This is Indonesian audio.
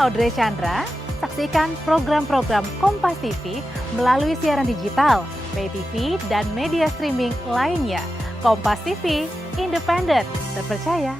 Audrey Chandra. Saksikan program-program Kompas TV melalui siaran digital, pay TV, dan media streaming lainnya. Kompas TV, independen, terpercaya,